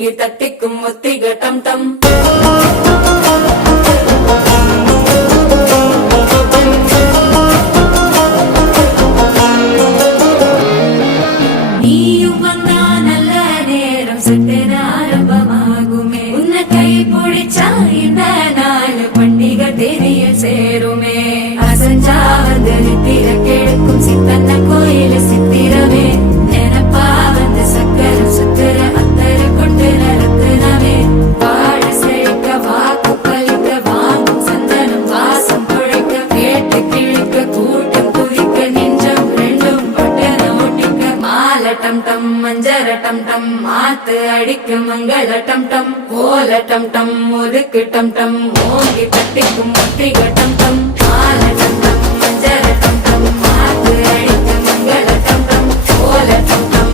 ஓங்கி தட்டிக்கும் ஒத்திக டம் டம் நீயும் வந்தா நல்ல நேரம் சட்டென ஆரம்பமாகுமே உன்னை கை பிடிச்சா இந்த நாள் பண்டிகை தெரியல் சேருமே அசஞ்சா வந்து நித்திர கெடுக்கும் சித்தன்ன கோயில சித்திரமே நினப்பா வந்து சக்கரம் சுத்துற அத்தரை கொண்டு நடத்துனவே வாழ செழிக்க வாக்கு பலிக்க வாங்கும் சந்தனம் வாசம் குழைக்க கேட்டு கிழிக்க கூட்டம் குதிக்க நெஞ்சம் ரெண்டும் பட்டன ஒட்டிக்க மால டம் டம் மஞ்சர டம் டம் மாத்து அடிக்க மங்கள டம் டம் கோல டம் டம் ஒதுக்கு டம் டம் ஓங்கி தட்டிக்கும் ஒத்திக டம் டம் மால டம் டம் மஞ்சர டம்